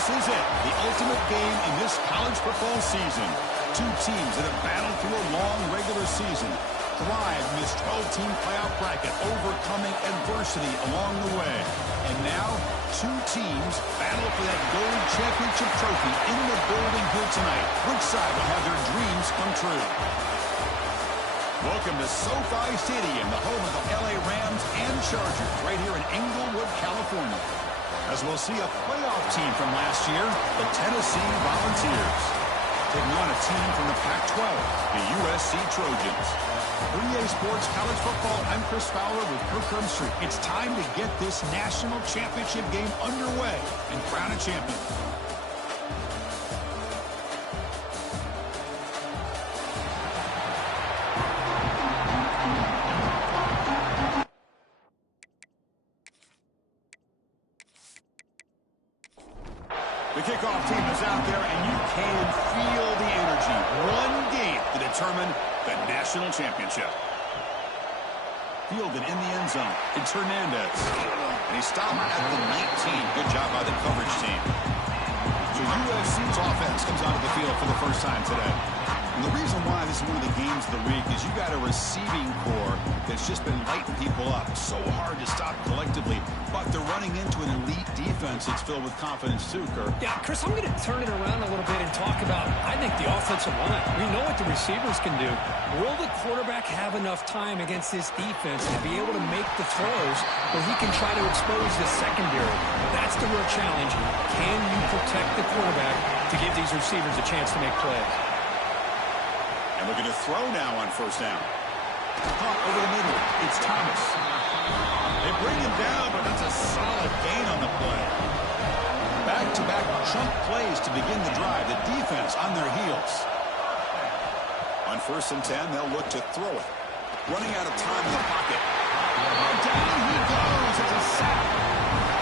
This is it, the ultimate game in this college football season. Two teams that have battled through a long regular season, thrived in this 12-team playoff bracket, overcoming adversity along the way. And now, two teams battle for that gold championship trophy in the building here tonight. Which side will have their dreams come true? Welcome to SoFi Stadium, the home of the LA Rams and Chargers, right here in Inglewood, California. As we'll see a playoff team from last year, the Tennessee Volunteers, taking on a team from the Pac-12, the USC Trojans. For EA Sports College Football, I'm Chris Fowler with Kirk Herbstreit. It's time to get this national championship game underway and crown a champion. The kickoff team is out there, and you can feel the energy. One game to determine the national championship. Fielded in the end zone. It's Hernandez. And he stopped at the 19. Good job by the coverage team. So USC's offense comes onto the field for the first time today. And the reason why this is one of the games of the week is you got a receiving core that's just been lighting people up. So hard to stop collectively, but they're running into an elite defense that's filled with confidence too, Kirk. Yeah, Chris, I'm going to turn it around a little bit and talk about, I think, the offensive line. We know what the receivers can do. Will the quarterback have enough time against this defense to be able to make the throws where he can try to expose the secondary? That's the real challenge. Can you protect the quarterback to give these receivers a chance to make plays? And looking to throw now on first down. Caught over the middle. It's Thomas. They bring him down, but that's a solid gain on the play. Back-to-back chunk plays to begin the drive. The defense on their heels. On 1st and 10, they'll look to throw it. Running out of time in the pocket. Down he goes. It's a sack.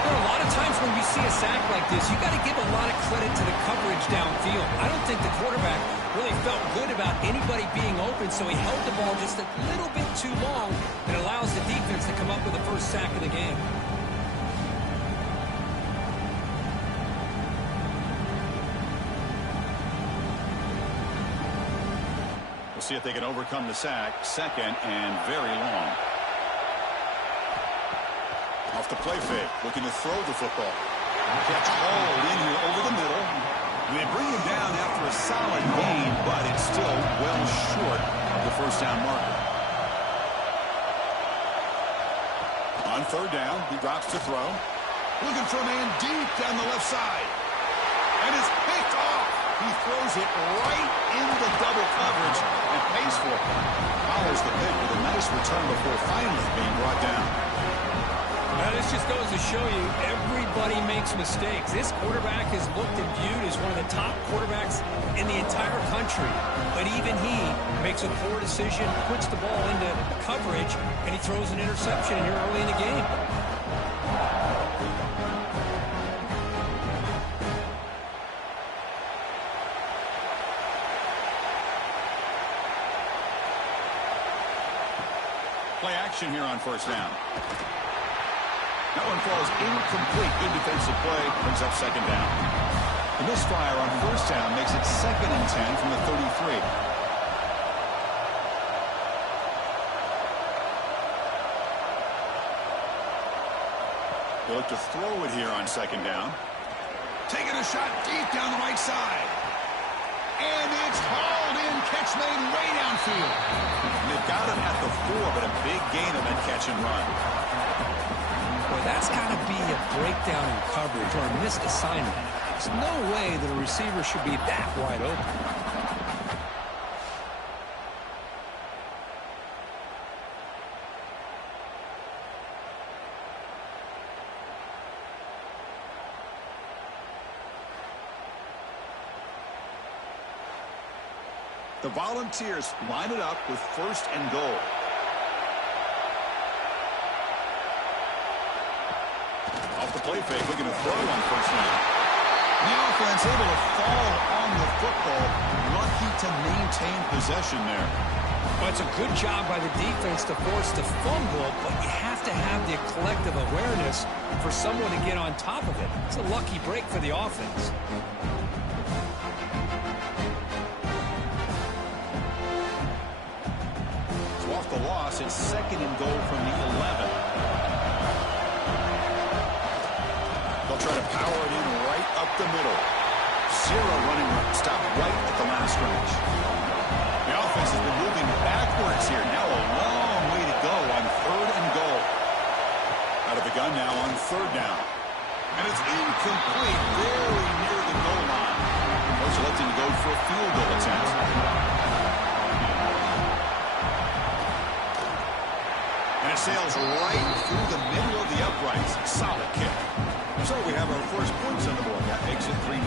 There are a lot of times when we see a sack like this, you got to give a lot of credit to the coverage downfield. I don't think the quarterback really felt good about anybody being open, so he held the ball just a little bit too long and allows the defense to come up with the first sack of the game. We'll see if they can overcome the sack. 2nd and very long. Off the play fake, looking to throw the football. Catch hauled in here over the middle. They bring him down after a solid gain, but it's still well short of the first down marker. On 3rd down, he drops to throw. Looking for a man deep down the left side. And it's picked off. He throws it right into double coverage and pays for it. Follows the pick with a nice return before finally being brought down. Now, this just goes to show you everybody makes mistakes. This quarterback is looked and viewed as one of the top quarterbacks in the entire country. But even he makes a poor decision, puts the ball into coverage, and he throws an interception here early in the game. Play action here on 1st down. That one falls incomplete. Good defensive play. Brings up 2nd down. The misfire on 1st down makes it 2nd and 10 from the 33. They look to throw it here on 2nd down. Taking a shot deep down the right side. And it's hauled in. Catch made way downfield. And they've got him at the 4, but a big gain on that catch and run. Boy, that's got to be a breakdown in coverage or a missed assignment. There's no way that a receiver should be that wide open. The Volunteers line it up with 1st and goal. Off the play fake, looking to throw on 1st down. The offense able to fall on the football. Lucky to maintain possession there. Well, it's a good job by the defense to force the fumble, but you have to have the collective awareness for someone to get on top of it. It's a lucky break for the offense. So off the loss, it's 2nd and goal from the 11. They'll try to power it in right up the middle. 0 running room. Stop right at the line of scrimmage. The offense has been moving backwards here. Now a long way to go on 3rd and goal. Out of the gun now on 3rd down. And it's incomplete, very near the goal line. Coach electing to go for a field goal attempt. And it sails right through the middle of the uprights. Solid kick. So we have our first points on the board. That makes it 3-0.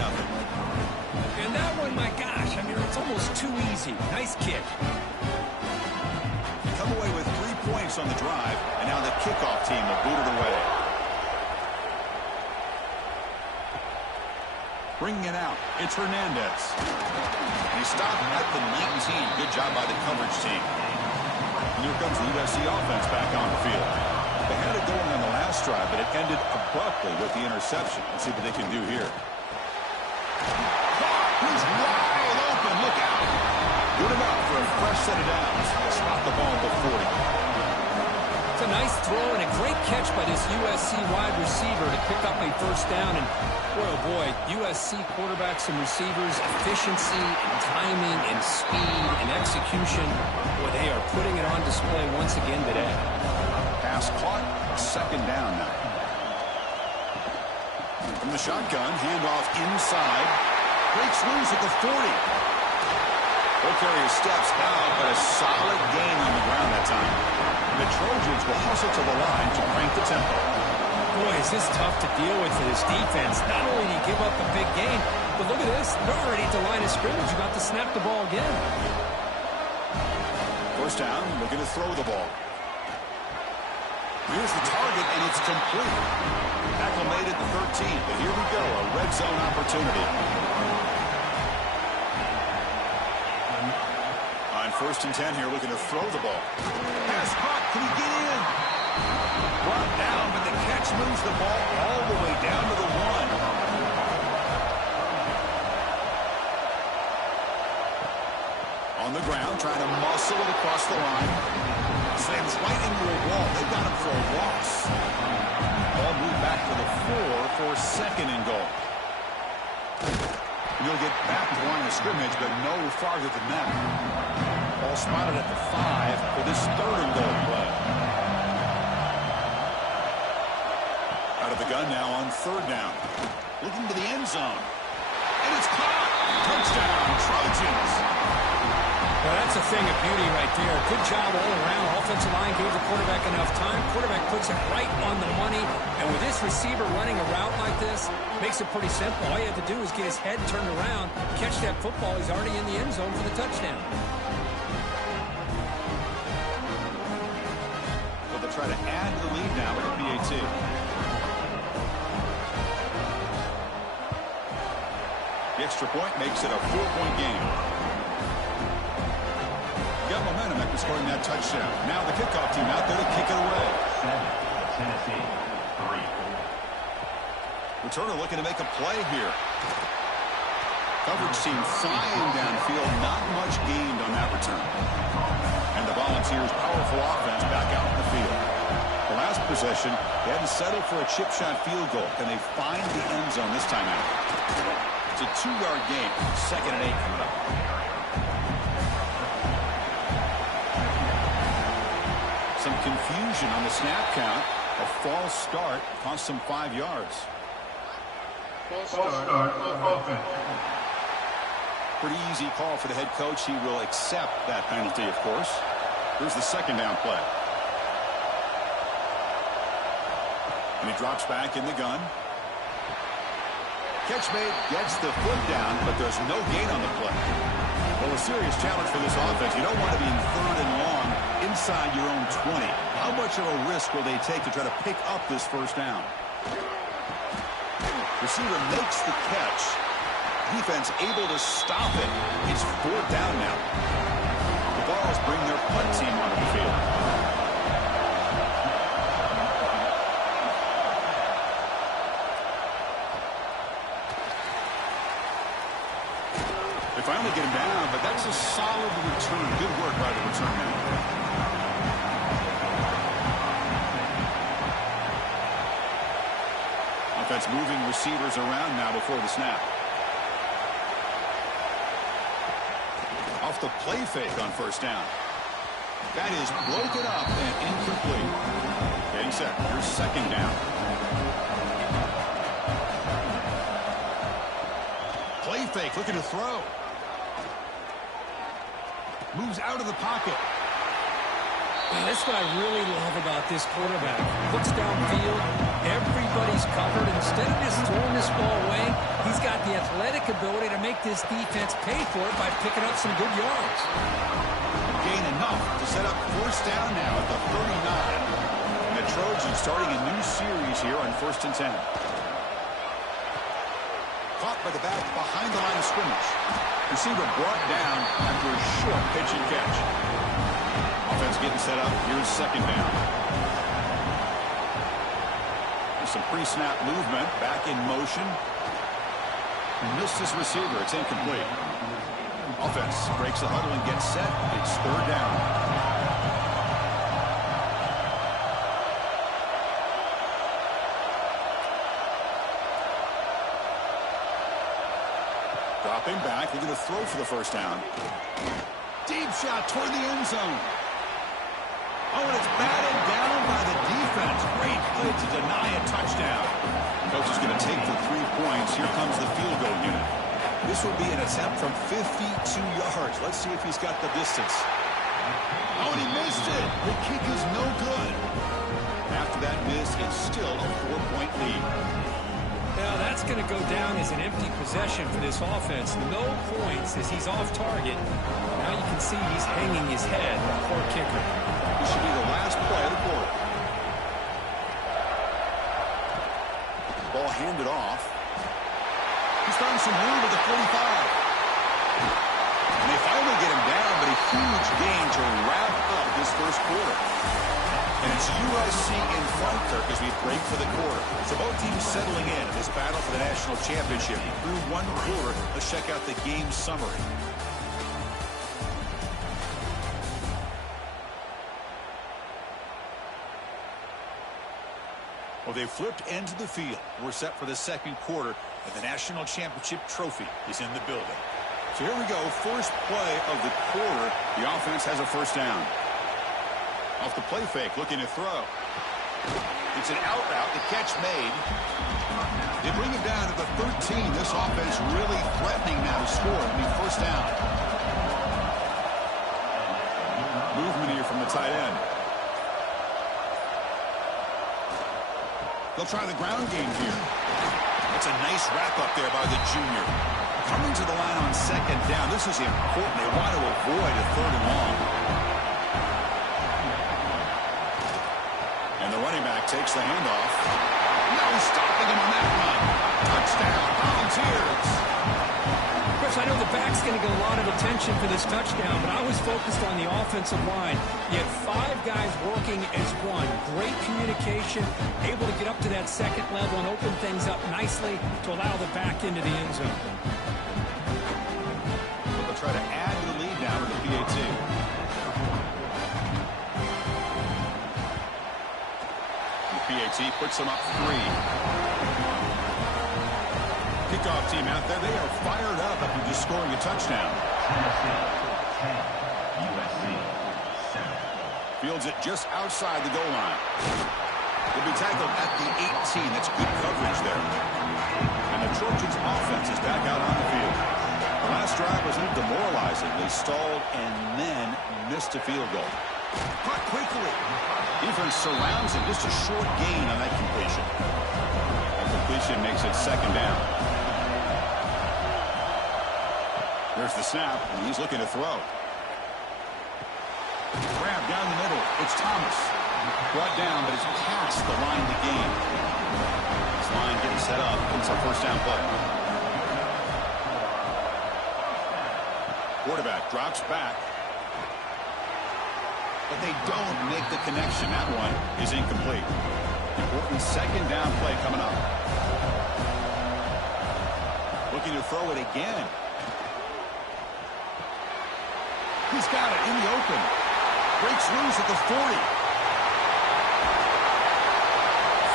And that one, my gosh, I mean, it's almost too easy. Nice kick. Come away with 3 points on the drive, and now the kickoff team will boot it away. Bringing it out, it's Hernandez. And he stopped at the 19. Good job by the coverage team. And here comes the USC offense back on the field. They had it going on the last drive, but it ended abruptly with the interception. Let's see what they can do here. He's wide open. Look out. Good enough for a fresh set of downs. Spot the ball at the 40. It's a nice throw and a great catch by this USC wide receiver to pick up a first down. And boy, oh boy, USC quarterbacks and receivers, efficiency and timing and speed and execution. Boy, they are putting it on display once again today. Pass caught. 2nd down now. From the shotgun, handoff inside. Breaks loose at the 40. Ball carrier steps out, but a solid gain on the ground that time. The Trojans will hustle to the line to crank the tempo. Boy, is this tough to deal with for this defense. Not only do you give up a big gain, but look at this. They're already at the line of scrimmage. You're about to snap the ball again. First down, looking to throw the ball. Here's the target, and it's complete. Tackle made at the 13, but here we go, a red zone opportunity. On 1st and 10 here, looking to throw the ball. Pass caught, can he get in? Brought down, but the catch moves the ball all the way down to the 1. On the ground, trying to muscle it across the line. Slams right into a wall. They got him for a loss. Ball moved back to the 4 for 2nd and goal. And he'll get back to the line of scrimmage, but no farther than that. Ball spotted at the 5 for this 3rd and goal play. Out of the gun now on 3rd down. Looking to the end zone. And it's caught. Touchdown, Trojans. Well, that's a thing of beauty right there. Good job all around. Offensive line gave the quarterback enough time. Quarterback puts it right on the money. And with this receiver running a route like this, makes it pretty simple. All you have to do is get his head turned around, catch that football. He's already in the end zone for the touchdown. So they'll try to add the lead now with the PAT. The extra point makes it a 4-point game. Got momentum after scoring that touchdown. Now the kickoff team out there to kick it away. Tennessee, 3. Returner looking to make a play here. Coverage team flying downfield. Not much gained on that return. And the Volunteers' powerful offense back out in the field. The last possession, they had to settle for a chip shot field goal. Can they find the end zone this time out? It's a 2-yard gain. 2nd and 8 coming up. Some confusion on the snap count. A false start cost them 5 yards. False start offense. Pretty easy call for the head coach. He will accept that penalty, of course. Here's the 2nd down play. And he drops back in the gun. Catch made, gets the foot down, but there's no gain on the play. Well, a serious challenge for this offense. You don't want to be in 3rd and long inside your own 20. How much of a risk will they take to try to pick up this first down? Receiver makes the catch. Defense able to stop it. It's 4th down now. The Vols bring finally get him down, but that's a solid return. Good work by the return man. Offense moving receivers around now before the snap. Off the play fake on first down. That is broken up and incomplete. Getting set. Here's second down. Play fake, looking to throw. Moves out of the pocket. That's what I really love about this quarterback. Looks downfield, everybody's covered. Instead of just throwing this ball away, he's got the athletic ability to make this defense pay for it by picking up some good yards. Gain enough to set up first down now at the 39. And the Trojans starting a new series here on 1st and 10. Caught by the back behind the line of scrimmage. Receiver brought down after a short pitch and catch. Offense getting set up. Here's second down. There's some pre-snap movement. Back in motion. Missed his receiver. It's incomplete. Offense breaks the huddle and gets set. It's third down. Dropping back. They're going to throw for the first down. Deep shot toward the end zone. Oh, and it's batted down by the defense. Great play to deny a touchdown. Coach is going to take the 3 points. Here comes the field goal unit. This will be an attempt from 52 yards. Let's see if he's got the distance. Oh, and he missed it. The kick is no good. After that miss, it's still a 4-point lead. Now that's going to go down as an empty possession for this offense. No points as he's off target. Now you can see he's hanging his head. Poor kicker. This should be the last play of the quarter. Ball handed off. He's found some room at the 45. And they finally get him down, but a huge gain to wrap up this first quarter. And it's USC in front, Kirk, as we break for the quarter. So both teams settling in this battle for the national championship. Through one quarter, let's check out the game summary. Well, they flipped into the field. We're set for the second quarter, and the national championship trophy is in the building. So here we go. First play of the quarter. The offense has a first down. Off the play fake, looking to throw. It's an out route. The catch made. They bring it down to the 13. This offense really threatening now to score. It'll be first down. Movement here from the tight end. They'll try the ground game here. That's a nice wrap up there by the junior. Coming to the line on second down. This is important. They want to avoid a third and long. And the running back takes the handoff. No stopping him on that run. Touchdown, Volunteers. Chris, I know the back's going to get a lot of attention for this touchdown, but I was focused on the offensive line. You had 5 guys working as one. Great communication, able to get up to that second level and open things up nicely to allow the back into the end zone. They'll try to add to the lead now with the PAT. The PAT puts them up 3. Kickoff team out there. They are fired up after just scoring a touchdown. USC 7. Fields it just outside the goal line. He'll be tackled at the 18. That's good coverage there. And the Trojans offense is back out on the field. The last drive was a little demoralizing. They stalled and then missed a field goal. Caught quickly. Defense surrounds him. Just a short gain on that completion. That completion makes it second down. There's the snap, and he's looking to throw. Grab down the middle. It's Thomas. Brought down, but it's past the line to gain. This line getting set up. It's a first down play. Quarterback drops back. But they don't make the connection. That one is incomplete. Important second down play coming up. Looking to throw it again. He's got it in the open. Breaks loose at the 40.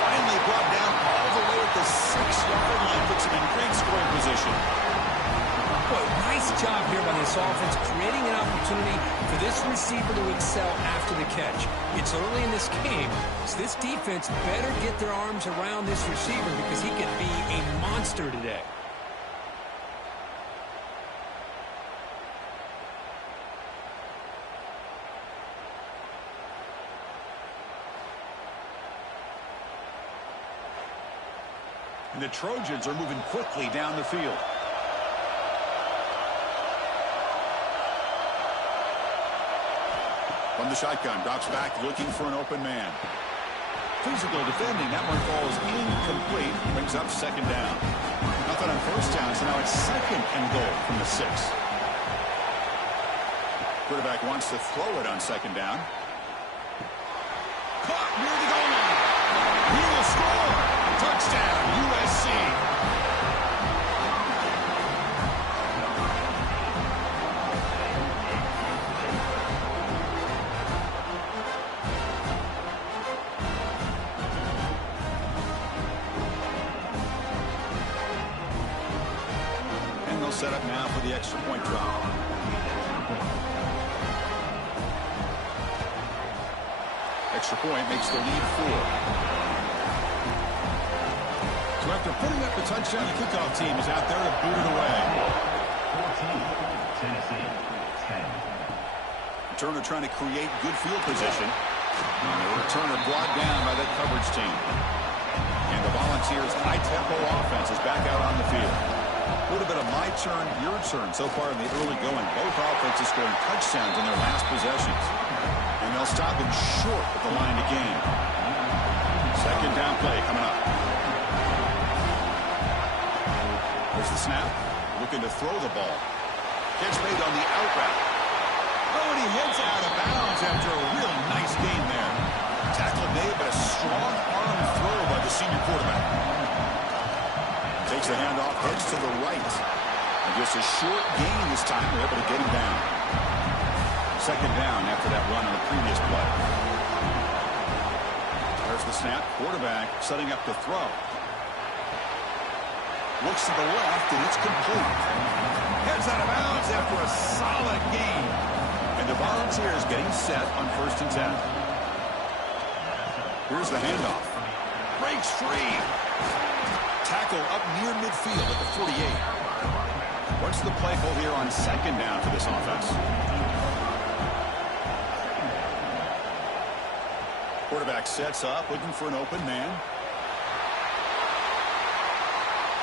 Finally brought down all the way at the 6-yard line. Puts him in great scoring position. Boy, nice job here by this offense, creating an opportunity for this receiver to excel after the catch. It's early in this game, so this defense better get their arms around this receiver because he could be a monster today. And the Trojans are moving quickly down the field. From the shotgun, drops back, looking for an open man. Physical defending, that one falls incomplete, brings up second down. Nothing on first down, so now it's second and goal from the 6. Quarterback wants to throw it on second down. Caught near the goal line. He will score. Touchdown, USC. And they'll set up now for the extra point drop. Extra point makes the lead 4. So after putting up the touchdown, the kickoff team is out there to boot it away. 14, Tennessee, 10. Returner trying to create good field position. And the returner brought down by that coverage team. And the Volunteers' high-tempo offense is back out on the field. Would have been a my turn, your turn so far in the early going. Both offenses scoring touchdowns in their last possessions. And they'll stop him short at the line to gain. Second down play coming up. Here's the snap. Looking to throw the ball. Catch made on the out route. Oh, and he heads out of bounds after a really nice gain there. Tackle made, but a strong arm throw by the senior quarterback. Takes the handoff, heads to the right. And just a short gain this time. They're able to get him down. Second down after that run on the previous play. There's the snap. Quarterback setting up to throw. Looks to the left, and it's complete. Heads out of bounds after a solid gain. And the Volunteers getting set on 1st and 10. Here's the handoff. Breaks free. Tackle up near midfield at the 48. What's the play call here on second down for this offense? Quarterback sets up, looking for an open man.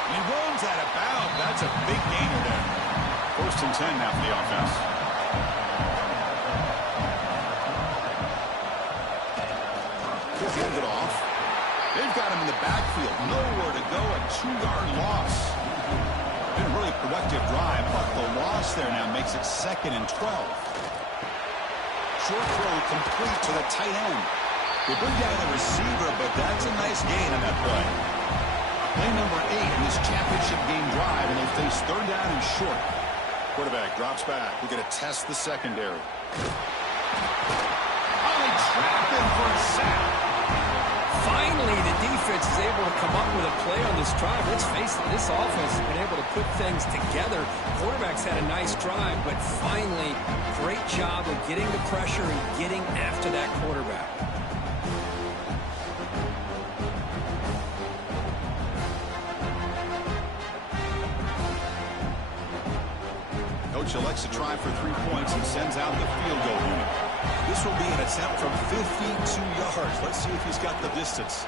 He runs out of bounds. That's a big gainer there. 1st and 10 now for the offense. He'll hand it off. They've got him in the backfield. Nowhere to go. A 2-yard loss. Been a really productive drive, but the loss there now makes it 2nd and 12. Short throw complete to the tight end. They bring down the receiver, but that's a nice gain on that play. Play number 8 in this championship game drive, and they'll face 3rd down and short. Quarterback drops back. We're going to test the secondary. Oh, they trap him for a sack. Finally, the defense is able to come up with a play on this drive. Let's face it, this offense has been able to put things together. Quarterback's had a nice drive, but finally, great job of getting the pressure and getting after that quarterback. Coach elects to try for 3 points and sends out the field goal unit. This will be an attempt from 52 yards. Let's see if he's got the distance.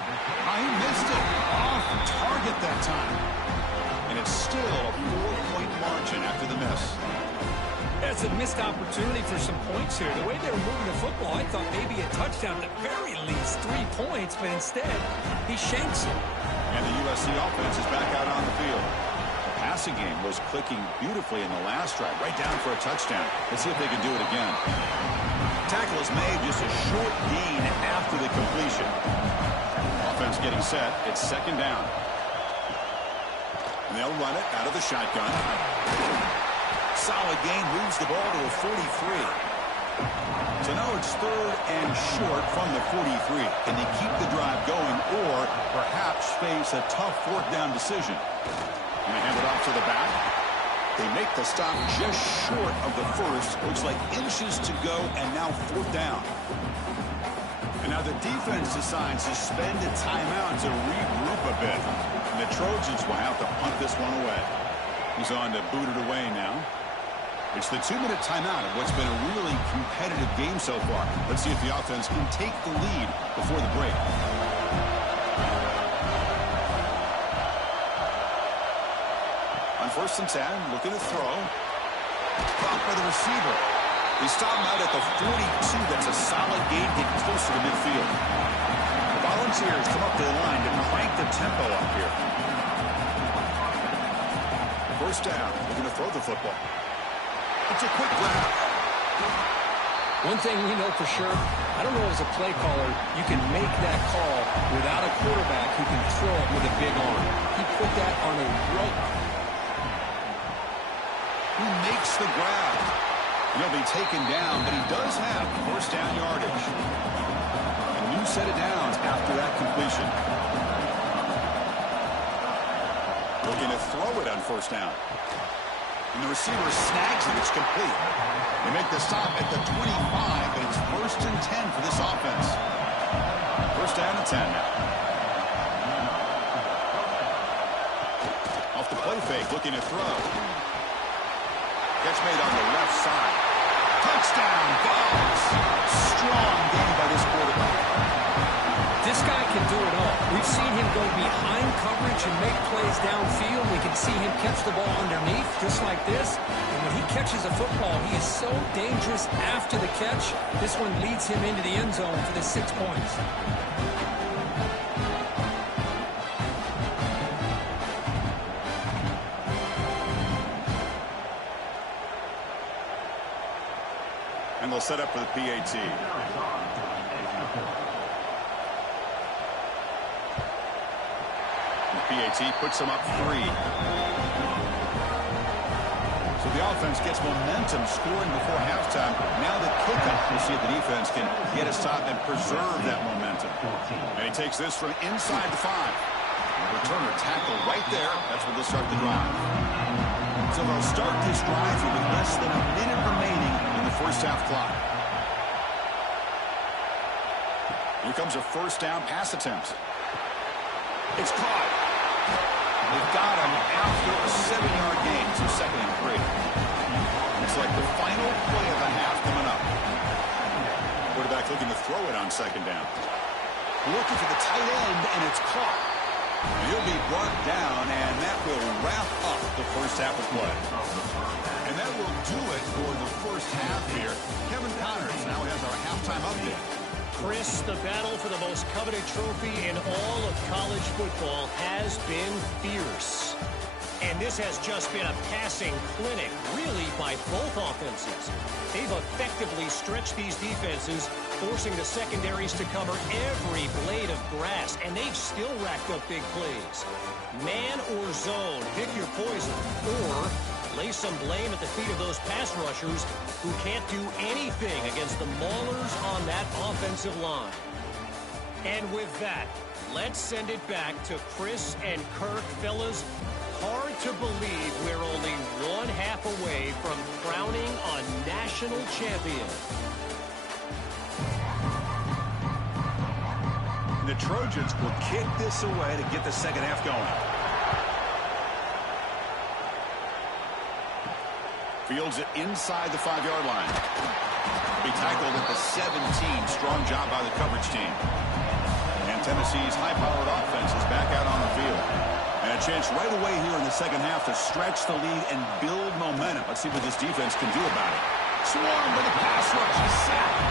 He missed it. Off target that time. And it's still a 4-point margin after the miss. That's a missed opportunity for some points here. The way they were moving the football, I thought maybe a touchdown, at the very least 3 points, but instead, he shanks it. And the USC offense is back out on the field. Passing game was clicking beautifully in the last drive, right down for a touchdown. Let's see if they can do it again. Tackle is made, just a short gain after the completion. Offense getting set. It's 2nd down. And they'll run it out of the shotgun. solid gain, moves the ball to a 43. So now it's 3rd and short from the 43. Can they keep the drive going or perhaps face a tough 4th down decision? Going to hand it off to the back. They make the stop just short of the first. Looks like inches to go, and now 4th down. And now the defense decides to spend a timeout to regroup a bit. And the Trojans will have to punt this one away. He's on to boot it away now. It's the 2-minute timeout of what's been a really competitive game so far. Let's see if the offense can take the lead before the break. On 1st and 10, looking to throw. Blocked by the receiver. They stop him out at the 42. That's a solid gain, getting closer to midfield. The Volunteers come up to the line to crank the tempo up here. 1st down, looking to throw the football. It's a quick grab. One thing we know for sure, I don't know as a play caller, you can make that call without a quarterback who can throw it with a big arm. He put that on a rope. Who makes the grab? He'll be taken down, but he does have 1st down yardage. A new set of downs after that completion. Looking to throw it on 1st down. And the receiver snags it. It's complete. They make the stop at the 25, but it's 1st and 10 for this offense. 1st down and 10 now. Off the play fake, looking to throw. Catch made on the left side. Touchdown, Vols. Strong game by this quarterback. This guy can do it all. We've seen him go behind coverage and make plays downfield. We can see him catch the ball underneath, just like this. And when he catches a football, he is so dangerous after the catch. This one leads him into the end zone for the 6 points. And they'll set up for the PAT. PAT puts them up 3. So the offense gets momentum scoring before halftime. Now the kickoff. We'll see if the defense can get a stop and preserve that momentum. And he takes this from inside the 5. Returner tackle right there. That's where they'll start the drive. So they'll start this drive with less than a minute remaining in the 1st half clock. Here comes a 1st down pass attempt. It's caught. They've got him after a 7-yard gain, so 2nd and 3. It's like the final play of the half coming up. Quarterback looking to throw it on 2nd down. Looking for the tight end, and it's caught. He'll be brought down, and that will wrap up the 1st half of play. And that will do it for the 1st half here. Kevin Connors now has our halftime update. Chris, the battle for the most coveted trophy in all of college football has been fierce. And this has just been a passing clinic, really, by both offenses. They've effectively stretched these defenses, forcing the secondaries to cover every blade of grass, and they've still racked up big plays. Man or zone, pick your poison, or lay some blame at the feet of those pass rushers who can't do anything against the maulers on that offensive line. And with that, let's send it back to Chris and Kirk. Fellas, hard to believe we're only 1/2 away from crowning a national champion. The Trojans will kick this away to get the 2nd half going. Fields it inside the 5-yard line. Be tackled at the 17. Strong job by the coverage team. And Tennessee's high-powered offense is back out on the field. And a chance right away here in the 2nd half to stretch the lead and build momentum. Let's see what this defense can do about it. Swarmed by the pass rush. He's sacked.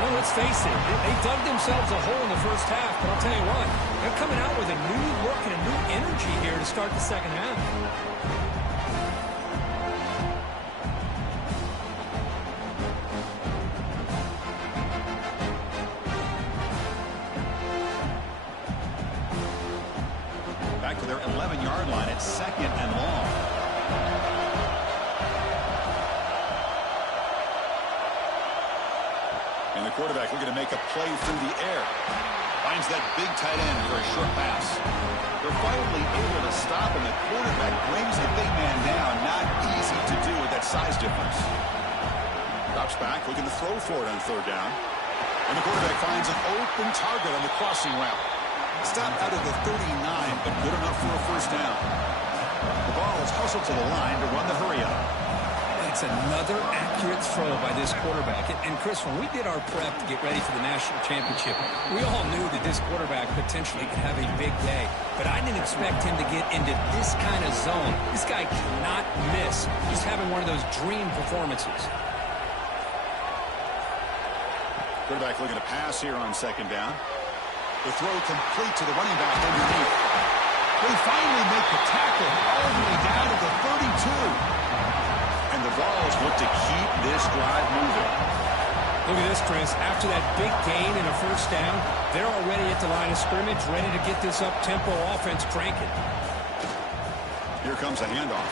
Well, let's face it, they dug themselves a hole in the 1st half, but I'll tell you what, they're coming out with a new look and a new energy here to start the 2nd half. Back to their 11-yard line at 2nd and long. And the quarterback looking to make a play through the air. Finds that big tight end for a short pass. They're finally able to stop, and the quarterback brings the big man down. Not easy to do with that size difference. Drops back, looking to throw for it on third down. And the quarterback finds an open target on the crossing route. Stop out of the 39, but good enough for a first down. The ball is hustled to the line to run the hurry up. It's another accurate throw by this quarterback. And Chris, when we did our prep to get ready for the national championship, we all knew that this quarterback potentially could have a big day. But I didn't expect him to get into this kind of zone. This guy cannot miss. He's having one of those dream performances. Quarterback looking to pass here on second down. The throw complete to the running back underneath. They finally make the tackle all the way down to the 32. And the Vols look to keep this drive moving. Look at this, Chris. After that big gain and a first down, they're already at the line of scrimmage, ready to get this up-tempo offense cranking. Here comes a handoff.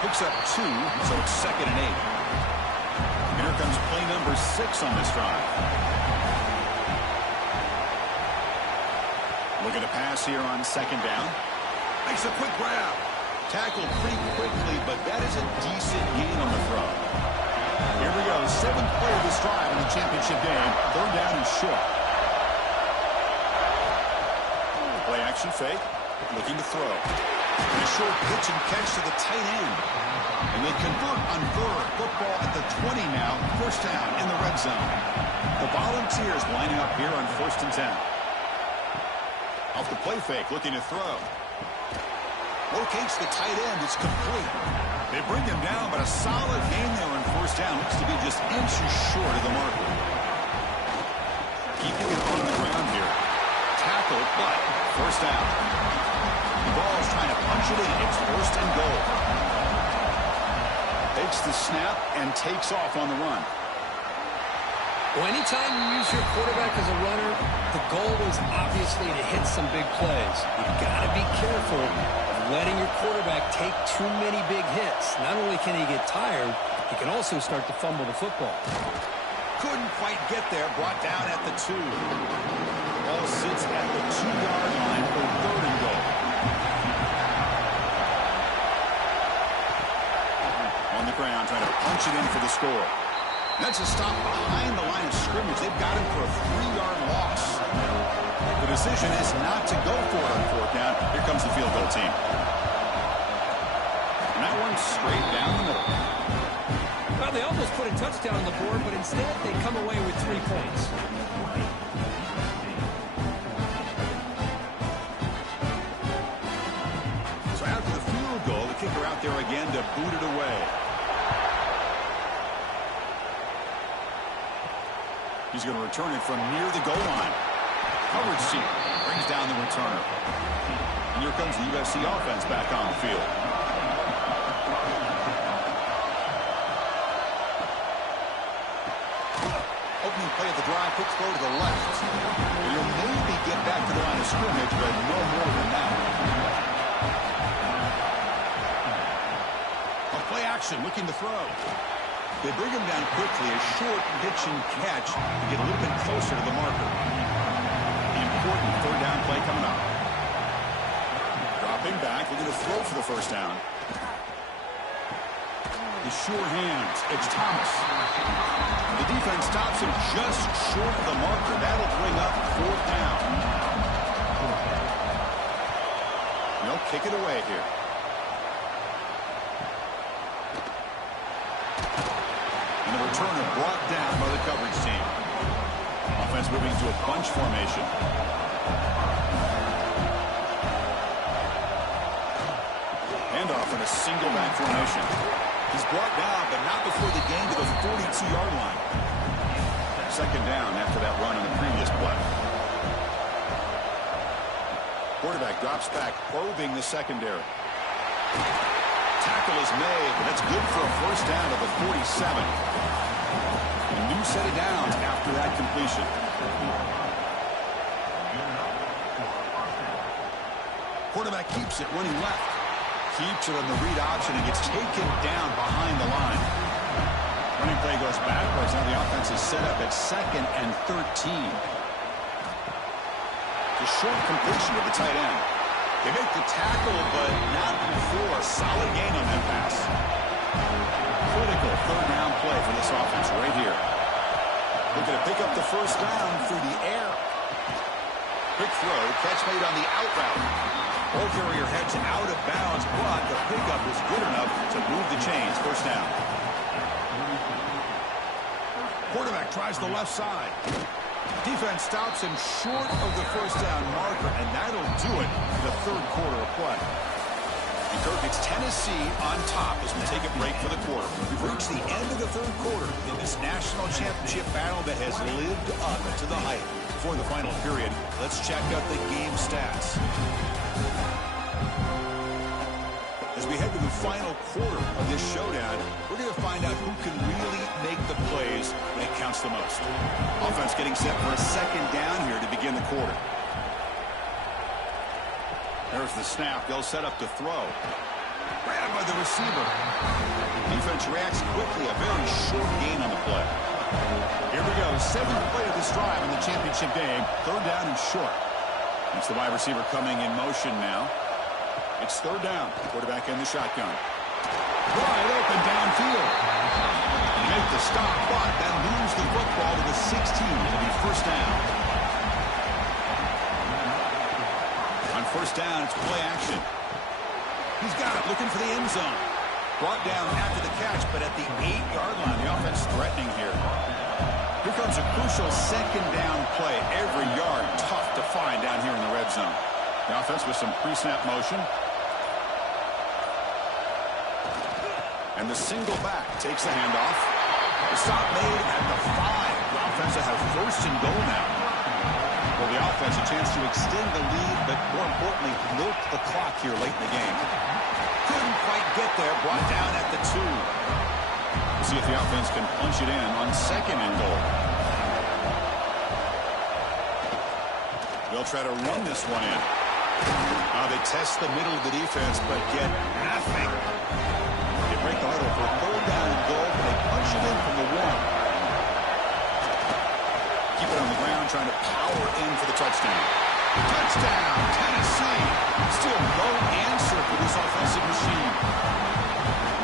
Picks up 2, so it's 2nd and 8. And here comes play number 6 on this drive. Looking to pass here on second down. Makes a quick grab. Tackled pretty quickly, but that is a decent gain on the throw. Here we go, 7th play of this drive in the championship game. Third down and short. Play action fake. Looking to throw. And a short pitch and catch to the tight end. And they convert on third. Football at the 20 now. First down in the red zone. The Volunteers lining up here on 1st and 10. Off the play fake, looking to throw. Locates the tight end. It's complete. They bring him down, but a solid gain there on first down. Looks to be just inches short of the marker. Keeping it on the ground here. Tackled, but first down. The ball is trying to punch it in. It's 1st and goal. Takes the snap and takes off on the run. Well, anytime you use your quarterback as a runner, the goal is obviously to hit some big plays. You've got to be careful of letting your quarterback take too many big hits. Not only can he get tired, he can also start to fumble the football. Couldn't quite get there. Brought down at the 2. Ball sits at the 2-yard line for 3rd and goal. On the ground, trying to punch it in for the score. That's a stop behind the line of scrimmage. They've got him for a 3-yard loss. The decision is not to go for it on 4th down. Here comes the field goal team. And that one's straight down the middle. Well, they almost put a touchdown on the board, but instead they come away with 3 points. So after the field goal, the kicker out there again to boot it away. He's going to return it from near the goal line. Coverage team brings down the returner. And here comes the USC offense back on the field. Opening play of the drive, quick throw to the left. He'll maybe get back to the line of scrimmage, but no more than that. A play action, looking to throw. They bring him down quickly, a short pitch and catch to get a little bit closer to the marker. The important 3rd down play coming up. Dropping back, looking to throw for the first down. The sure hands, it's Thomas. The defense stops him just short of the marker. That'll bring up 4th down. They'll kick it away here. And the returner brought down by the coverage team. Offense moving to a bunch formation. Handoff in a single back formation. He's brought down, but not before the gain to the 42-yard line. 2nd down after that run on the previous play. Quarterback drops back, probing the secondary. Tackle is made, but that's good for a first down to the 47. A new set of downs after that completion. Quarterback keeps it running left. Keeps it on the read option and gets taken down behind the line. Running play goes backwards. Now the offense is set up at 2nd and 13. The short completion with the tight end. They make the tackle, but not before a solid gain on that pass. Critical 3rd down play for this offense right here. Looking to pick up the 1st down through the air. Quick throw, catch made on the out route. Ball carrier heads out of bounds, but the pickup is good enough to move the chains. 1st down. Quarterback tries the left side. Defense stops him short of the 1st down marker, and that'll do it for the 3rd quarter of play. And Kirk, it's Tennessee on top as we take a break for the quarter. We've reached the end of the 3rd quarter in this national championship battle that has lived up to the hype. Before the final period, let's check out the game stats. As we head to the final quarter of this showdown, we're going to find out who can really make the plays when it counts the most. Offense getting set for a 2nd down here to begin the quarter. There's the snap. They'll set up to throw. Grabbed by the receiver. Defense reacts quickly. A very short gain on the play. Here we go. 7th play of this drive in the championship game. 3rd down and short. It's the wide receiver coming in motion now. It's 3rd down. Quarterback in the shotgun. Wide open downfield. They make the stop, but then moves the football to the 16. It'll be 1st down. On 1st down, it's play action. He's got it, looking for the end zone. Brought down after the catch, but at the 8-yard line, the offense threatening here. Here comes a crucial 2nd down play. Every yard tough to find down here in the red zone. The offense with some pre-snap motion. And the single back takes the handoff. The stop made at the 5. The offense will have 1st and goal now. For the offense, a chance to extend the lead, but more importantly, milk the clock here late in the game. Couldn't quite get there, brought down at the 2. We'll see if the offense can punch it in on 2nd and goal. They'll try to run this one in. They test the middle of the defense, but get nothing. They break the huddle for 3rd down and goal, but they punch it in from the 1. Keep it on the ground, trying to power in for the touchdown. Touchdown, Tennessee. Still no answer for this offensive machine.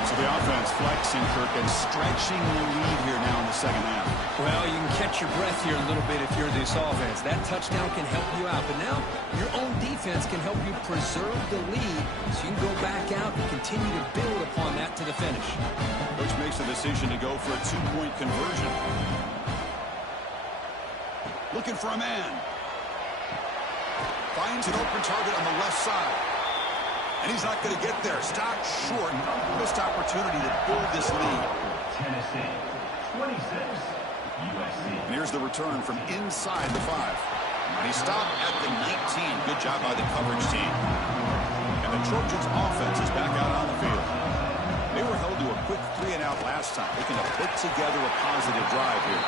So the offense flexing, Kirk, and stretching the lead here now in the 2nd half. Well, you can catch your breath here a little bit if you're this offense. That touchdown can help you out, but now your own defense can help you preserve the lead so you can go back out and continue to build upon that to the finish. Coach makes the decision to go for a 2-point conversion. Looking for a man. Finds an open target on the left side. And he's not going to get there. Stopped short. Missed opportunity to build this lead. Tennessee, 26, USC. And here's the return from inside the 5. And he stopped at the 19. Good job by the coverage team. And the Trojans offense is back out on the field. They were held to a quick 3-and-out last time, looking to put together a positive drive here.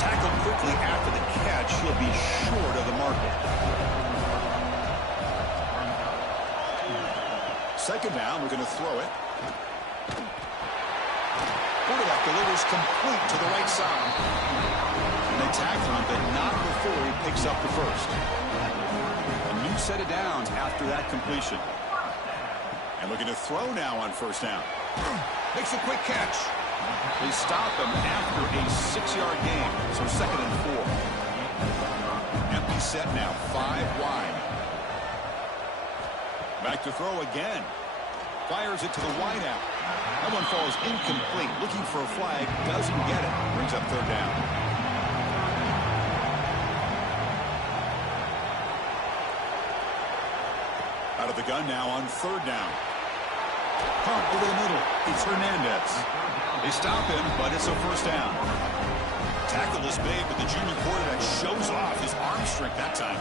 Tackled quickly after the catch. He'll be short of the marker. 2nd down, we're going to throw it. Quarterback delivers complete to the right side. And they tackle him, but not before he picks up the 1st. A new set of downs after that completion. And looking to throw now on 1st down. Makes a quick catch. They stop him after a 6-yard gain, so 2nd and 4. Empty set now, 5 wide. Back to throw again. Fires it to the wideout. That one falls incomplete. Looking for a flag. Doesn't get it. Brings up 3rd down. Out of the gun now on 3rd down. Pump over the middle. It's Hernandez. They stop him, but it's a 1st down. Tackle is made, but the junior quarterback shows off his arm strength that time.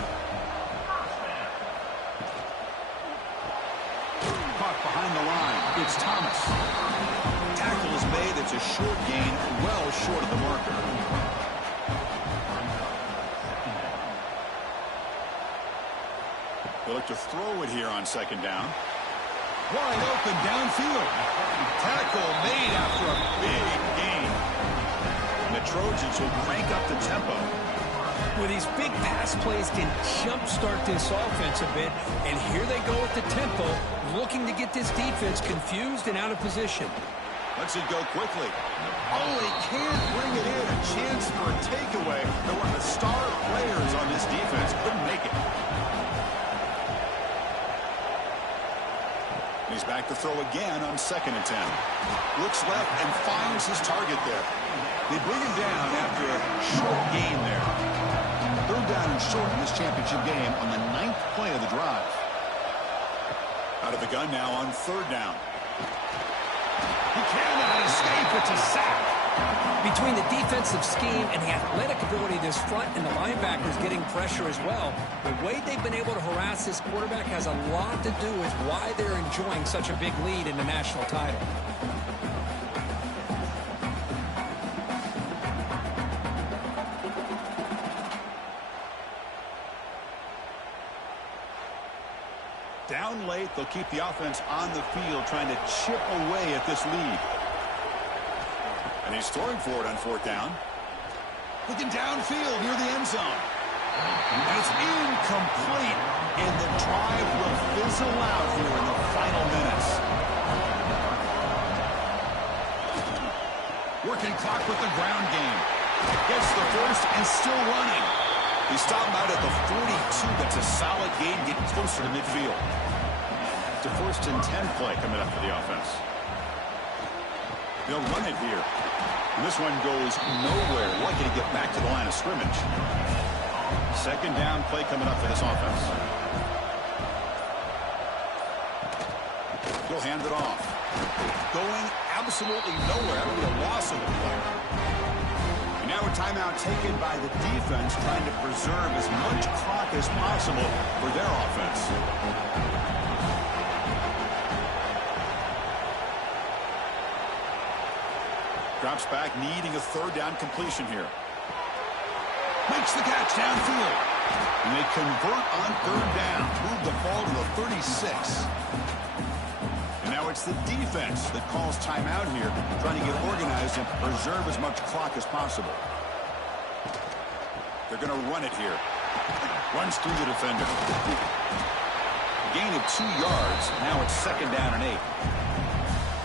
Caught behind the line. It's Thomas. Tackle is made. It's a short gain, well short of the marker. They look to throw it here on 2nd down. Wide open downfield. Tackle made after a big gain. Trojans will crank up the tempo. Well, these big pass plays can jumpstart this offense a bit, and here they go at the tempo, looking to get this defense confused and out of position. Lets it go quickly. Oh, he can't bring it in. A chance for a takeaway. But one of the star players on this defense couldn't make it. He's back to throw again on 2nd and 10. Looks left and finds his target there. They bring him down after a short gain there. 3rd down and short in this championship game on the 9th play of the drive. Out of the gun now on 3rd down. He cannot escape. It's a sack. Between the defensive scheme and the athletic ability of this front and the linebackers getting pressure as well, the way they've been able to harass this quarterback has a lot to do with why they're enjoying such a big lead in the national title. Down late, they'll keep the offense on the field trying to chip away at this lead. And he's throwing for it on 4th down. Looking downfield near the end zone. And it's incomplete. And the drive will fizzle out here in the final minutes. Working clock with the ground game. Gets the first and still running. He stopped out at the 42. That's a solid gain, getting closer to midfield. It's a 1st and 10 play coming up for the offense. They'll run it here. And this one goes nowhere. Lucky to get back to the line of scrimmage. 2nd down play coming up for this offense. He'll hand it off. Going absolutely nowhere. With a loss of the play. And now a timeout taken by the defense, trying to preserve as much clock as possible for their offense. Drops back, needing a 3rd down completion here. Makes the catch downfield. And they convert on 3rd down. Move the ball to the 36. And now it's the defense that calls timeout here, trying to get organized and preserve as much clock as possible. They're going to run it here. Runs through the defender. Gain of 2 yards. Now it's 2nd down and 8.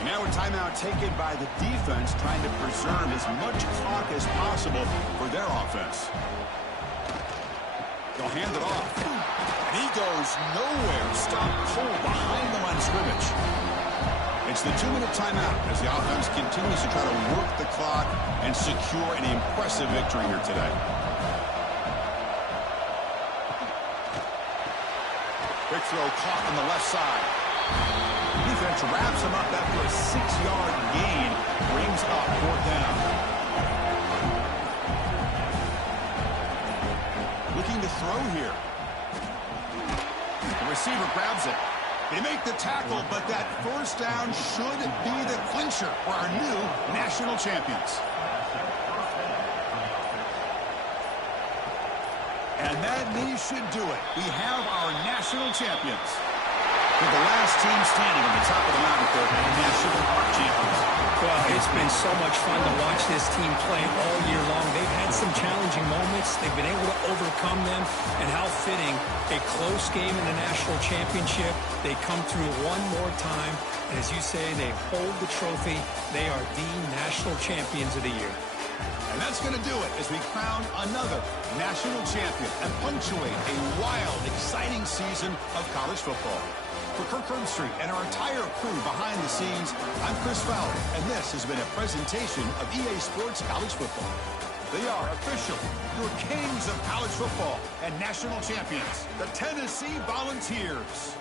And now a timeout taken by the defense, trying to preserve as much clock as possible for their offense. They'll hand it off. And he goes nowhere. Stopped cold behind the line of scrimmage. It's the 2-minute timeout as the offense continues to try to work the clock and secure an impressive victory here today. Quick throw caught on the left side. Defense wraps him up after a 6-yard gain. Brings up 4th down. Looking to throw here. The receiver grabs it. They make the tackle, but that 1st down should be the clincher for our new national champions. And that knee should do it. We have our national champions. With the last team standing on the top of the mountain for national champions. Well, it's been so much fun to watch this team play all year long. They've had some challenging moments. They've been able to overcome them. And how fitting, a close game in the national championship. They come through one more time. And as you say, they hold the trophy. They are the national champions of the year. And that's going to do it as we crown another national champion and punctuate a wild, exciting season of college football. For Kirk Herbstreit and our entire crew behind the scenes, I'm Chris Fowler, and this has been a presentation of EA Sports College Football. They are official, your kings of college football and national champions, the Tennessee Volunteers.